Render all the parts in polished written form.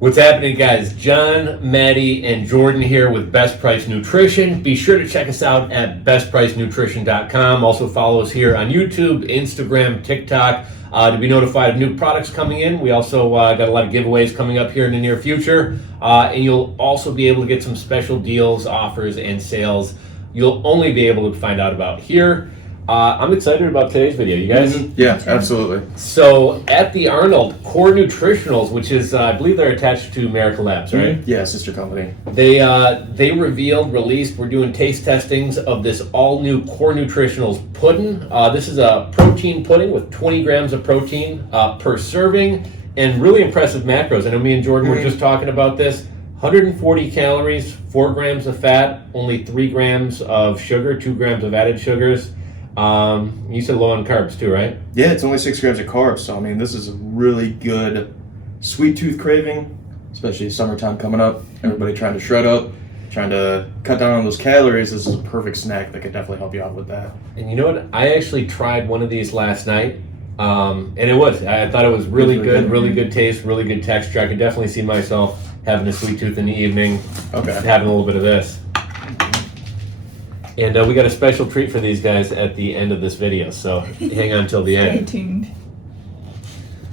What's happening, guys? John, Maddie, and Jordan here with Best Price Nutrition. Be sure to check us out at BestPriceNutrition.com. Also follow us here on YouTube, Instagram, TikTok to be notified of new products coming in. We also got a lot of giveaways coming up here in the near future. And you'll also be able to get some special deals, offers, and sales you'll only be able to find out about here. I'm excited about today's video. You guys? Yeah, absolutely. So at the Arnold, Core Nutritionals, which is, I believe they're attached to Miracle Labs, right? Yeah, sister company. They released, we're doing taste testings of this all-new Core Nutritionals Pudd'n. This is a protein pudding with 20 grams of protein per serving and really impressive macros. I know me and Jordan were just talking about this. 140 calories, 4 grams of fat, only 3 grams of sugar, 2 grams of added sugars. You said low on carbs too, right? Yeah, it's only 6 grams of carbs, so I mean, this is a really good sweet tooth craving, especially summertime coming up. Everybody trying to shred up, trying to cut down on those calories. This is a perfect snack that could definitely help you out with that. And you know what? I actually tried one of these last night, and I thought it was really good, really good taste, really good texture. I could definitely see myself having a sweet tooth in the evening, having a little bit of this. And we got a special treat for these guys at the end of this video, so hang on till the end. Stay tuned.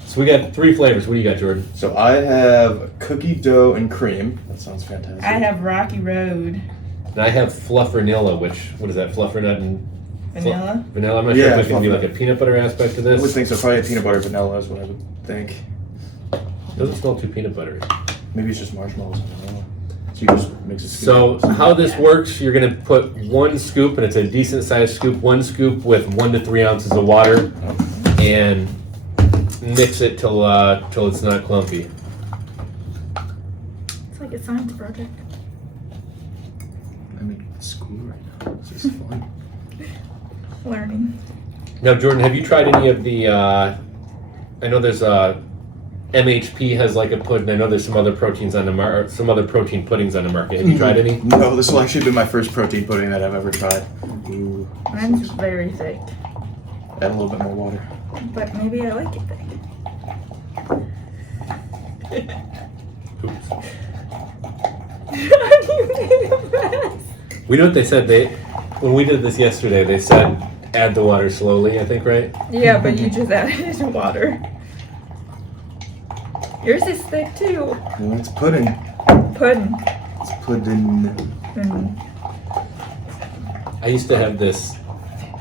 So we got 3 flavors. What do you got, Jordan? So I have cookie dough and cream. That sounds fantastic. I have Rocky Road. And I have Fluffernuts, what is that, Fluffernut and... Vanilla? Vanilla? I'm not sure if there's going to be like a peanut butter aspect to I this. would think so. Probably a peanut butter vanilla is what I would think. It doesn't smell too peanut buttery. Maybe it's just marshmallows and vanilla. So you just mix a So scoop. how this works, you're going to put 1 scoop, and it's a decent sized scoop, 1 scoop with 1 to 3 ounces of water, and mix it till it's not clumpy. It's like a science project. I'm in school right now. This is fun. Learning. Now, Jordan, have you tried any of the, I know there's MHP has like a pudding. I know there's some other proteins on the market, some other protein puddings on the market. Have you tried any? No, this will actually be my first protein pudding that I've ever tried. Ooh, Mine's very thick, add a little bit more water. but maybe I like it thick. Oops. You made a mess. We know what they said. When we did this yesterday, they said add the water slowly, I think, right? Yeah, but you just added water. Yours is thick too. Well, it's pudding. Pudding. It's pudding. I used to have this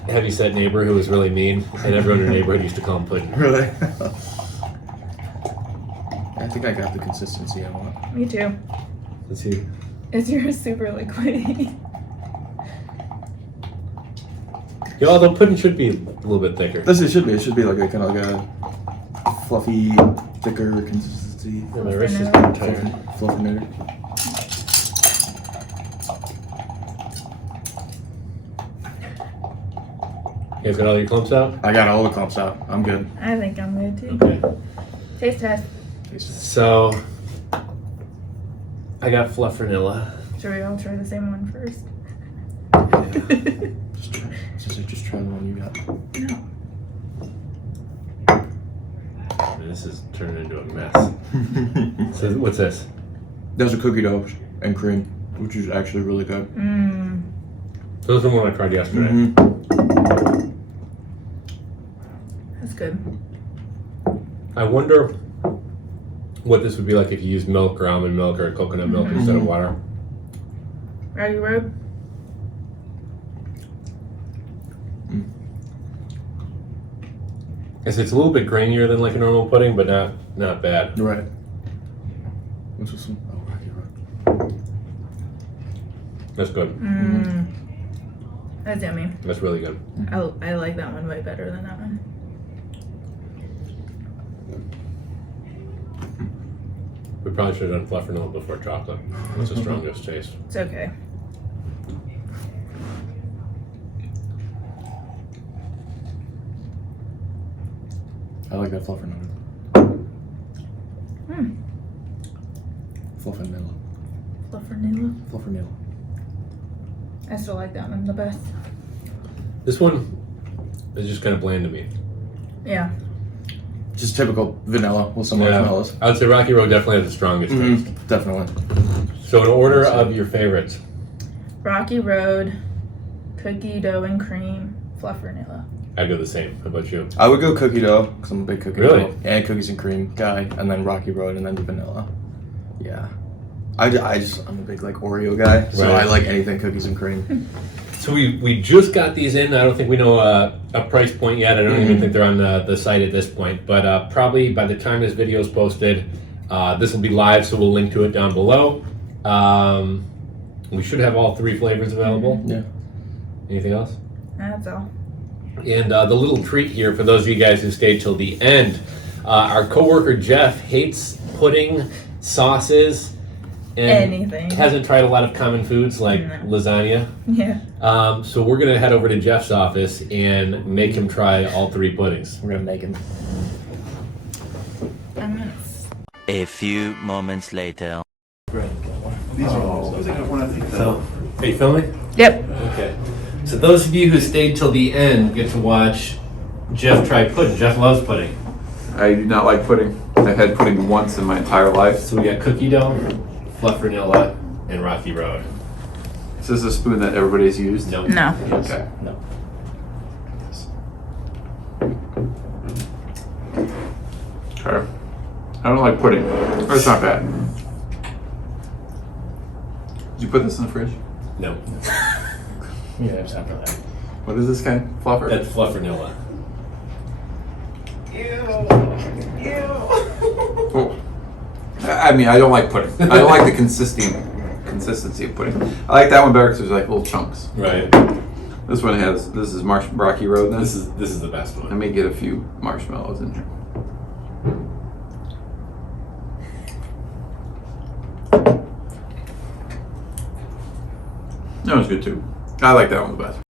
heavyset neighbor who was really mean, and everyone in the neighborhood used to call him Pudd'n. Really? I think I got the consistency I want. Me too. Let's see. Is yours super liquidy? Yeah, although Pudd'n should be a little bit thicker. It should be. It should be like a kind of like a fluffy, thicker consistency. Yeah, my wrist is getting tired. Fluffernutter. You guys got all your clumps out? I got all the clumps out. I'm good. I think I'm good too. Okay. Taste test. So, I got Fluffernuts. Should we all try the same one first? Yeah. Just try the one you got. This is turning into a mess. So, what's this? Those are cookie dough and cream, which is actually really good. Those are the one I tried yesterday. That's good. I wonder what this would be like if you used milk or almond milk or coconut milk instead of water. Rocky Road? It's a little bit grainier than like a normal pudding, but not bad. Right. What's this one? Oh, Rocky Road. That's good. That's yummy. That's really good. I like that one way better than that one. We probably should have done Fluffernuts before chocolate. That's the strongest taste. It's okay. I like that fluffernutter. Fluffernutter. Fluffernutter. Fluffernutter. I still like that one the best. This one is just kind of bland to me. Yeah. just typical vanilla with some marshmallows. I would say Rocky Road definitely has the strongest taste. Definitely. So in order of your favorites. Rocky Road, cookie dough and cream, fluff vanilla. I'd go the same. How about you? I would go cookie dough because I'm a big cookie Really? dough and cookies and cream guy, and then Rocky Road, and then the vanilla. Yeah, I'm a big like Oreo guy, so Right. I like anything cookies and cream. So we just got these in. I don't think we know a price point yet. I don't even think they're on the site at this point. But probably by the time this video is posted, this will be live, so we'll link to it down below. We should have all 3 flavors available. Yeah. Anything else? That's all. And the little treat here for those of you guys who stayed till the end, our coworker Jeff hates pudding, sauces, and Anything. hasn't tried a lot of common foods like No. lasagna. Yeah. So we're gonna head over to Jeff's office and make him try all 3 puddings. We're gonna make him. I'm gonna. A few moments later. So, are you filming? Yep. Okay. So those of you who stayed till the end get to watch Jeff try pudding. Jeff loves pudding. I do not like pudding. I've had pudding once in my entire life. So we got cookie dough, fluff vanilla, and Rocky Road. Is this a spoon that everybody's used? No. No. Okay. No. Okay. I don't like pudding. But it's not bad. Did you put this in the fridge? No. Yeah, it's time for that. What is this kind? Fluffer? That's fluff vanilla. Oh. I mean, I don't like pudding. I don't like the consistency of pudding. I like that one better because there's like little chunks. Right. This one has, this is Rocky Road then. This is the best Let one. me get a few marshmallows in here. That was good too. I like that one the best.